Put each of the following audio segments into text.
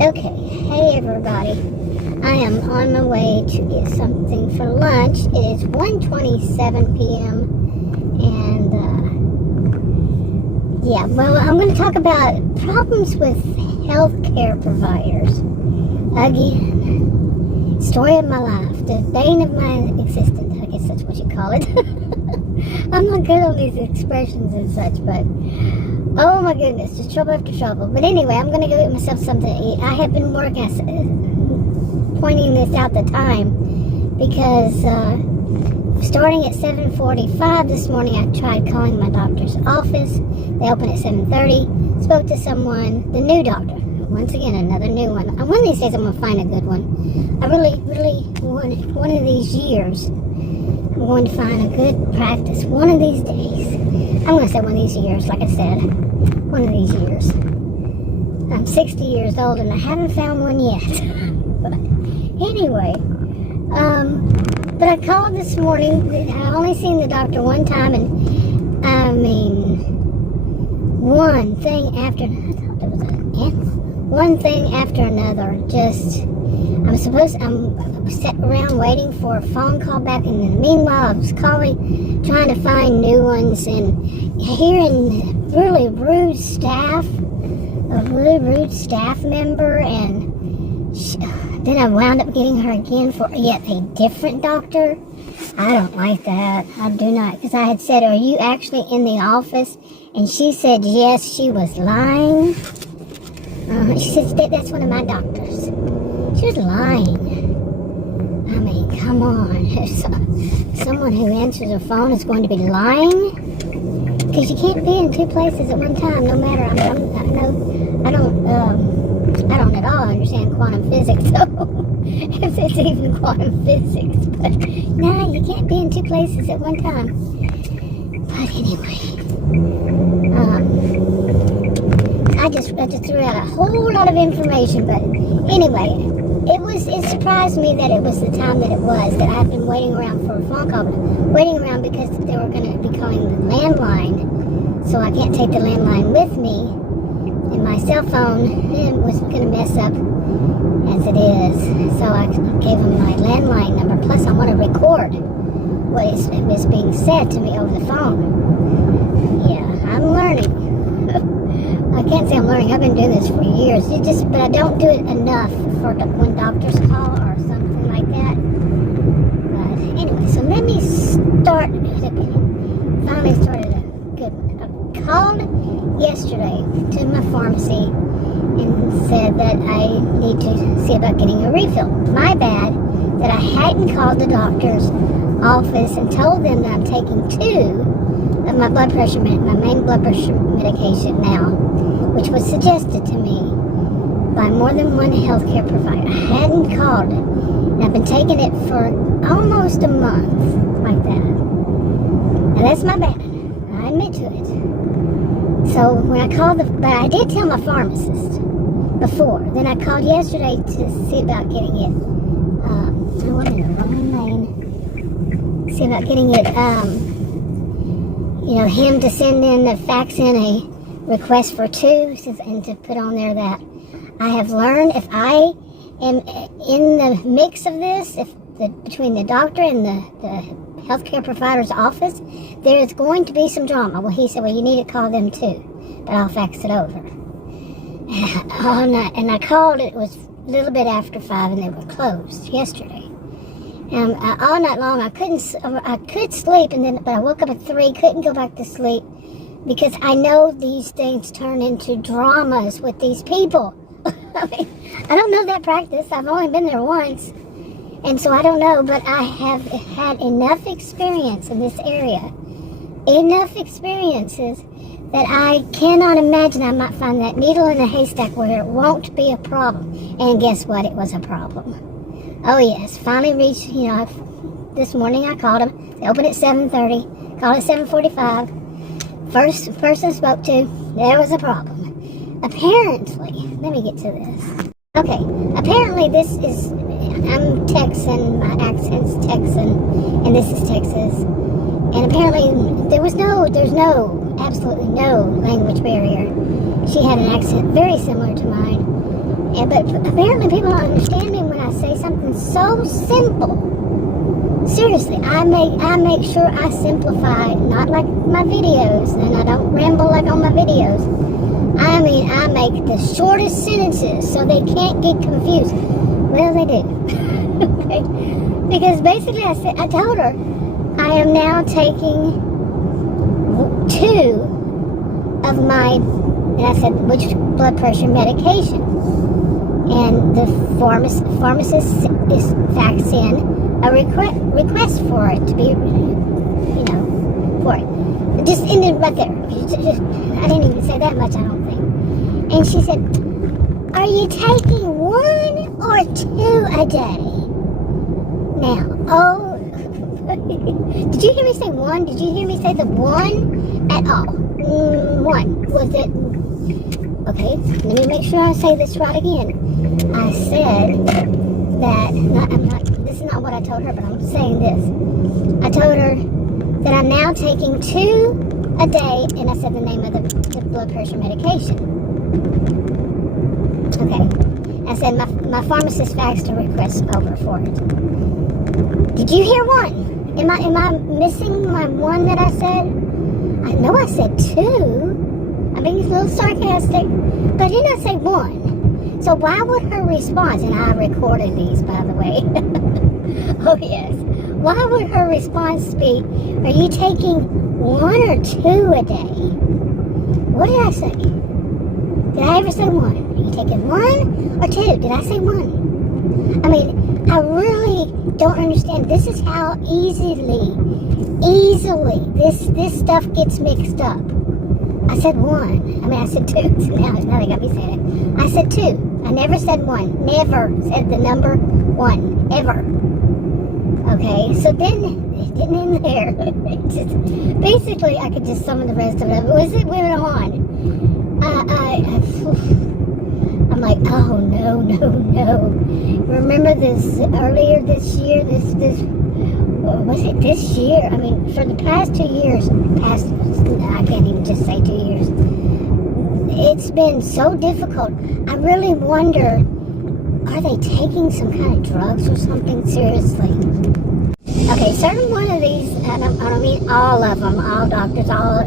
Okay, hey everybody. I am on my way to get something for lunch. It is 1:27 p.m. and I'm going to talk about problems with healthcare providers. Again, story of my life, the bane of my existence. I guess that's what you call it. I'm not good on these expressions and such, but oh my goodness, just trouble after trouble. But anyway, I'm going to go get myself something to eat. I have been pointing this out the time because starting at 7:45 this morning, I tried calling my doctor's office. They open at 7:30. Spoke to someone, the new doctor. Once again, another new one. One of these days, I'm going to find a good one. I really one of these years, I'm going to find a good practice. One of these days. I'm going to say one of these years, like I said. One of these years. I'm 60 years old and I haven't found one yet. But anyway, but I called this morning. I only seen the doctor one time, and I mean, one thing after another. Just, I'm sitting around waiting for a phone call back, and then meanwhile I was calling, trying to find new ones, and hearing really rude staff, a really rude staff member, and then I wound up getting her again for yet a different doctor. I don't like that. I do not, because I had said, "Are you actually in the office?" And she said yes. She was lying. She said that's one of my doctors. She was lying. I mean, come on. Someone who answers a phone is going to be lying? Because you can't be in two places at one time, no matter. I don't at all understand quantum physics, so if it's even quantum physics. But no, you can't be in two places at one time. But anyway, I just threw out a whole lot of information. But anyway, it surprised me that it was the time that it was, that I've been waiting around for a phone call, waiting around because they were going to be calling the landline, so I can't take the landline with me, and my cell phone was going to mess up as it is, so I gave them my landline number, plus I want to record what is being said to me over the phone. Yeah, I'm learning. I can't say I'm learning. I've been doing this for years. But I don't do it enough for when doctors call or something like that. But anyway, so let me start. Finally started a good one. I called yesterday to my pharmacy and said that I need to see about getting a refill. My bad that I hadn't called the doctor's office and told them that I'm taking 2 of my main blood pressure medication now, which was suggested to me by more than one healthcare provider. I hadn't called it, and I've been taking it for almost a month, like that. And that's my bad. I admit to it. So when I called but I did tell my pharmacist before. Then I called yesterday to see about getting it. I went in the wrong lane. See about getting it. Him to send fax in a request for 2, and to put on there that I have learned if I am in the mix of this, between the doctor and the healthcare provider's office, there is going to be some drama. Well, he said, well, you need to call them too, but I'll fax it over. All night, and I called, it was a little bit after 5, and they were closed yesterday. And all night long, I could sleep, but I woke up at 3, couldn't go back to sleep, because I know these things turn into dramas with these people. I mean, I don't know that practice. I've only been there once, and so I don't know, but I have had enough experience in this area, enough experiences, that I cannot imagine I might find that needle in a haystack where it won't be a problem. And guess what? It was a problem. Oh yes, finally reached, this morning I called them. They opened at 7:30, called at 7:45. First person I spoke to, there was a problem. Apparently, let me get to this. Okay, apparently I'm Texan, my accent's Texan, and this is Texas. And apparently there's absolutely no language barrier. She had an accent very similar to mine. But apparently people don't understand me when I say something so simple. Seriously, I make sure I simplify it, not like my videos, and I don't ramble like on my videos. I mean, I make the shortest sentences so they can't get confused. Well, they do. Okay? Because basically I told her, I am now taking 2 of my, and I said, which blood pressure medication? And the pharmacist faxed in a request for it to be, for it. It just ended right there. I didn't even say that much, I don't think. And she said, are you taking 1 or 2 a day? Now, did you hear me say 1? Did you hear me say the 1 at all? 1. Was it? Okay, let me make sure I say this right again. I said that, this is not what I told her, but I'm saying this. I told her that I'm now taking 2 a day, and I said the name of the blood pressure medication. Okay. I said my pharmacist faxed a request over for it. Did you hear 1? Am I missing my 1 that I said? I know I said 2. I'm being a little sarcastic, but I did not say 1. So why would her response, and I recorded these, by the way. Oh yes. Why would her response be, are you taking 1 or 2 a day? What did I say? Did I ever say 1? Are you taking 1 or 2? Did I say 1? I mean, I really don't understand. This is how easily this stuff gets mixed up. I said 1. I said 2. Now they got me saying it. I said 2. I never said 1. Never said the number 1. Ever. Okay, so then it didn't end there. Basically, I could just summon the rest of it. It went on. I'm like, oh no. Remember this earlier this year? Was it this year? I mean, for the past 2 years, I can't even just say 2 years. It's been so difficult. I really wonder, are they taking some kind of drugs or something? Seriously. Okay, certain one of these, I don't mean all of them, all doctors, all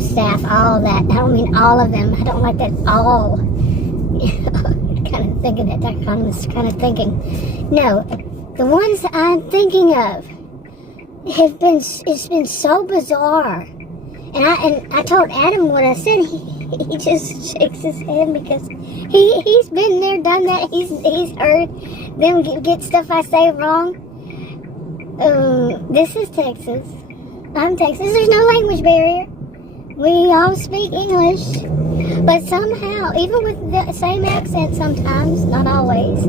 staff, all that. I don't mean all of them. I don't like that all. Kind of thinking that kind of thinking. No, the ones I'm thinking of it's been so bizarre. And I told Adam what I said. He just shakes his head because he's been there, done that. He's heard them get stuff I say wrong. This is Texas. I'm Texas. There's no language barrier. We all speak English. But somehow, even with the same accent sometimes, not always,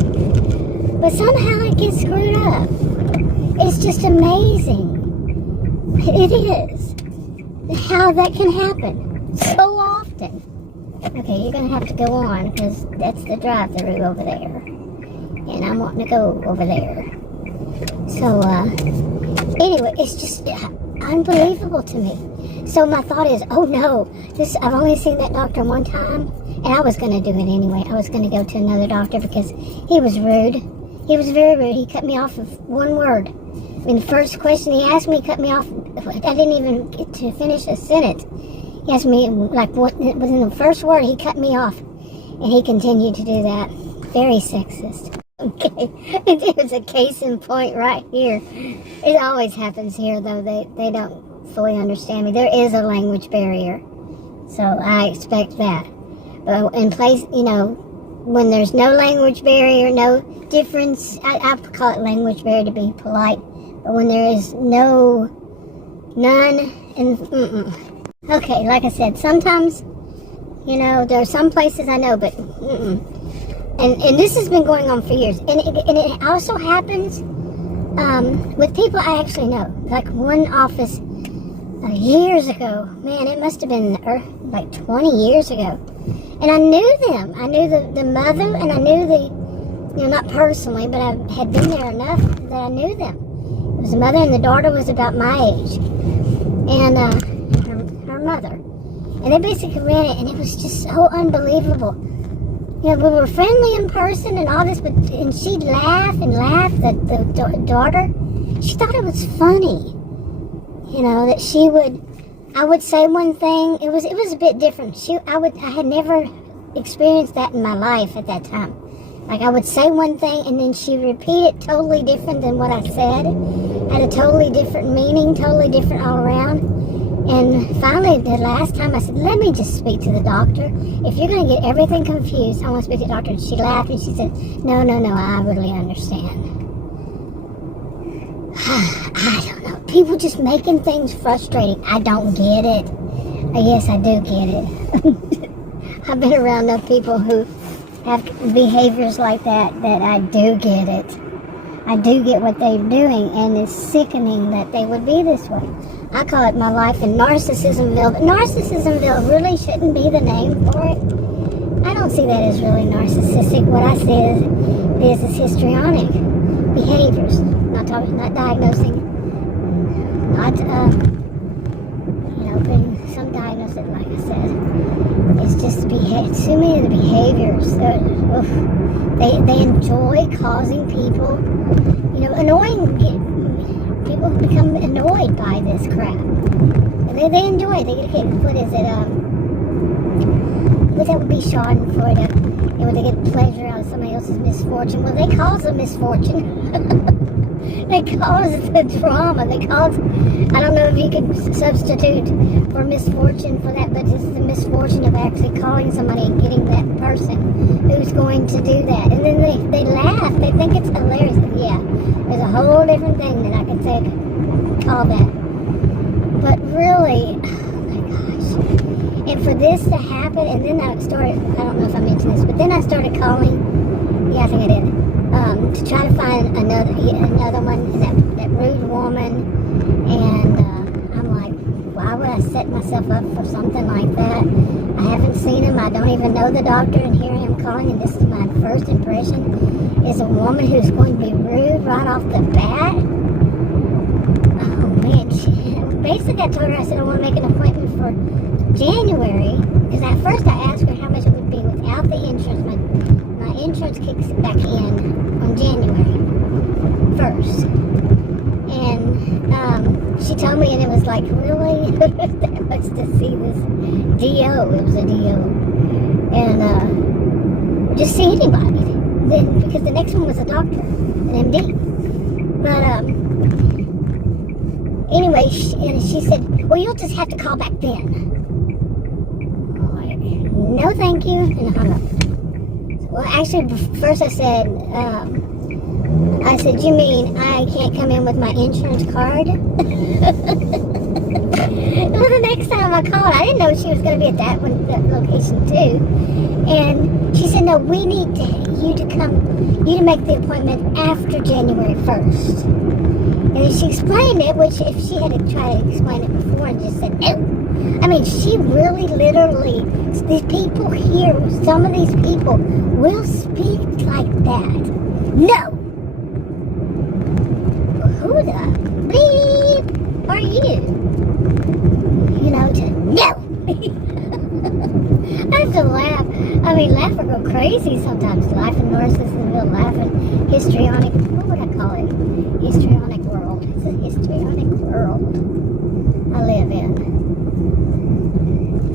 but somehow it gets screwed up. It's just amazing. It is. How that can happen so often. Okay, you're going to have to go on because that's the drive-thru over there. And I'm wanting to go over there. So, anyway, it's just unbelievable to me. So my thought is, oh no, I've only seen that doctor one time, and I was going to do it anyway. I was going to go to another doctor because he was rude. He was very rude. He cut me off with 1 word. I mean, the first question he asked me cut me off. I didn't even get to finish a sentence. He asked me, like, what within the first word, he cut me off. And he continued to do that. Very sexist. Okay, it was a case in point right here. It always happens here, though. They don't fully understand me. There is a language barrier, so I expect that. But in place, when there's no language barrier, no difference, I call it language barrier to be polite. But when there is none, and okay, like I said, sometimes, there are some places I know, but And this has been going on for years. And it also happens with people I actually know. Like one office years ago. Man, it must have been like 20 years ago. And I knew them. I knew the mother, and I knew not personally, but I had been there enough that I knew them. It was the mother, and the daughter was about my age. And her mother. And they basically ran it, and it was just so unbelievable. You know, we were friendly in person and all this, and she'd laugh and laugh. The daughter, she thought it was funny. You know, that I would say one thing. It was a bit different. I had never experienced that in my life at that time. Like, I would say one thing and then she'd repeat it totally different than what I said. Had a totally different meaning, totally different all around. And finally, the last time I said, let me just speak to the doctor. If you're going to get everything confused, I want to speak to the doctor. And she laughed and she said, no, I really understand. I don't know. People just making things frustrating. I don't get it. Yes, I do get it. I've been around enough people who have behaviors like that I do get it. I do get what they're doing, and it's sickening that they would be this way. I call it my life in Narcissismville, but Narcissismville really shouldn't be the name for it. I don't see that as really narcissistic. What I see is histrionic behaviors. Not diagnosing, not being some diagnosis, like I said. It's just too many of the behaviors. They enjoy causing people, annoying people become annoyed by this crap. They enjoy it. They get, what is it? That would be Schadenfreude. They get pleasure out of somebody else's misfortune. Well, they cause a misfortune. They cause the drama. They cause, I don't know if you can substitute for misfortune for that, but it's the misfortune of actually calling somebody and getting that person who's going to do that. And then they laugh. They think it's hilarious. Yeah, there's a whole different thing that I could say, call that. But really, oh my gosh. And for this to happen, and then I don't know if I mentioned this, but then I started calling, I think I did. To try to find another one, that rude woman, and I'm like, why would I set myself up for something like that? I haven't seen him, I don't even know the doctor, and here I am calling, and this is my first impression, is a woman who's going to be rude right off the bat. Oh man, basically I told her, I said I want to make an appointment for January, because at first I asked her how much it would be without the insurance. My insurance kicks back in on January 1st. And she told me, and it was like, really? That much to see this DO. It was a DO. And just see anybody. Then, because the next one was a doctor, an MD. But anyway, she said, well, you'll just have to call back then. I'm like, no, thank you. And I hung up. Well, actually, first I said, you mean I can't come in with my insurance card? Well, the next time I called, I didn't know she was going to be at that location too. And she said, no, we need you to make the appointment after January 1st. And then she explained it, which if she had to try to explain it before and just said, no. I mean, she really literally, these people here, some of these people will speak like that. No! Who the bleep are you? No! I have to laugh. I mean, laugh or go crazy sometimes. Life in Narcissismville, laughing, histrionic, what would I call it? Histrionic world. It's a histrionic world I live in.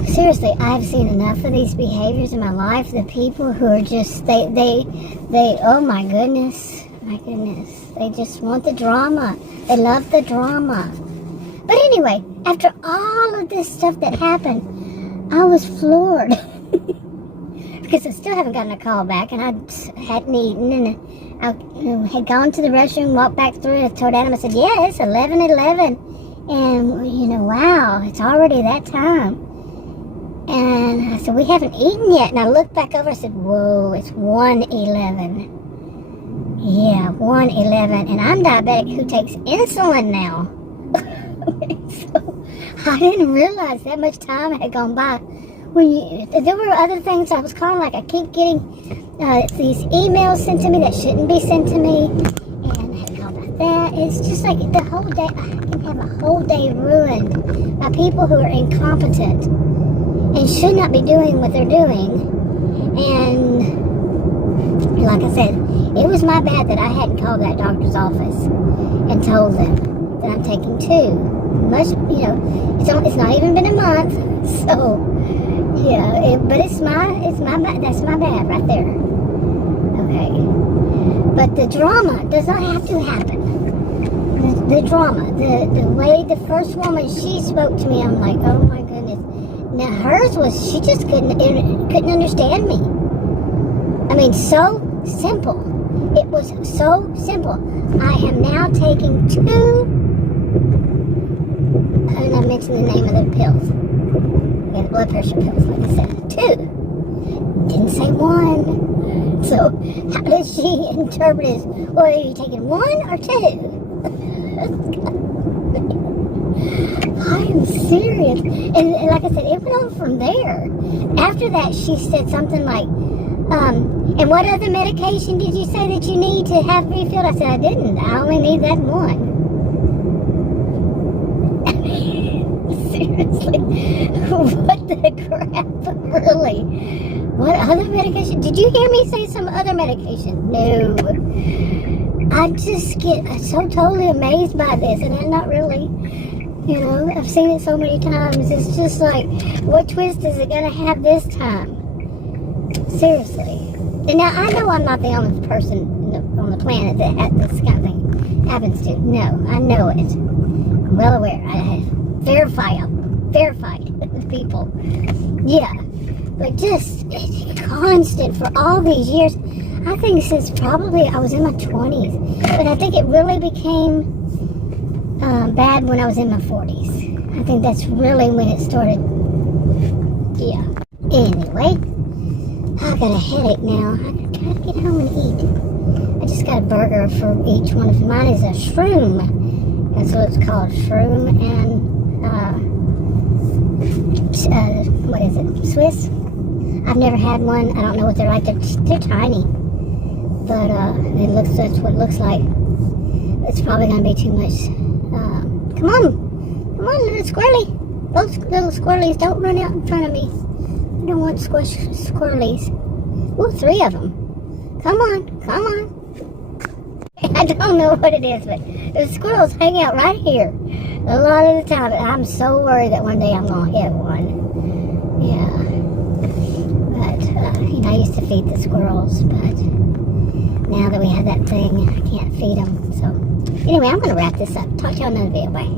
Seriously, I've seen enough of these behaviors in my life. The people who are just, they oh my goodness, they just want the drama. They love the drama. But anyway, after all of this stuff that happened, I was floored. Because I still haven't gotten a call back, and I hadn't eaten, and I had gone to the restroom, walked back through, and I told Adam, I said, yeah, it's 11:11, and, wow, it's already that time. And I said, we haven't eaten yet. And I looked back over, I said, whoa, it's 1:11. Yeah, 1:11. And I'm diabetic who takes insulin now. So I didn't realize that much time had gone by. There were other things I was calling, like I keep getting these emails sent to me that shouldn't be sent to me. And I had to call about that. It's just like the whole day, I can have a whole day ruined by people who are incompetent and should not be doing what they're doing, and like I said, it was my bad that I hadn't called that doctor's office and told them that I'm taking 2. It's not even been a month, so yeah. But it's my bad. That's my bad right there. Okay. But the drama does not have to happen. The drama, the way the first woman, she spoke to me, I'm like, oh my goodness. Now hers was, she just couldn't understand me. I mean, so simple. It was so simple. I am now taking 2, and I mentioned the name of the pills. Yeah, the blood pressure pills, like I said. 2. Didn't say 1. So how does she interpret it? Well, are you taking 1 or 2? I am serious. And like I said, it went on from there. After that, she said something like, and what other medication did you say that you need to have refilled? I said, I didn't. I only need that 1. Seriously. What the crap? Really? What other medication? Did you hear me say some other medication? No. I just get so totally amazed by this, and I'm not really, I've seen it so many times. It's just like, what twist is it going to have this time? Seriously. And now, I know I'm not the only person on the planet that this kind of thing happens to. No, I know it. I'm well aware. I have verified people. Yeah. But just constant for all these years. I think since probably I was in my 20s. But I think it really became bad when I was in my 40s. I think that's really when it started. Yeah. Anyway, I got a headache now. I gotta get home and eat. I just got a burger for each one of mine. Is a shroom. That's what it's called. Shroom and what is it? Swiss? I've never had one. I don't know what they're like. They're tiny. But that's what it looks like. It's probably going to be too much. Come on, little squirrely. Those little squirrelies, don't run out in front of me. I don't want squirrelies. Ooh, 3 of them. Come on. I don't know what it is, but the squirrels hang out right here a lot of the time. And I'm so worried that one day I'm going to hit one. Yeah. But, I used to feed the squirrels, but now that we have that thing, I can't feed them. So, anyway, I'm going to wrap this up. Talk to y'all another video. Bye.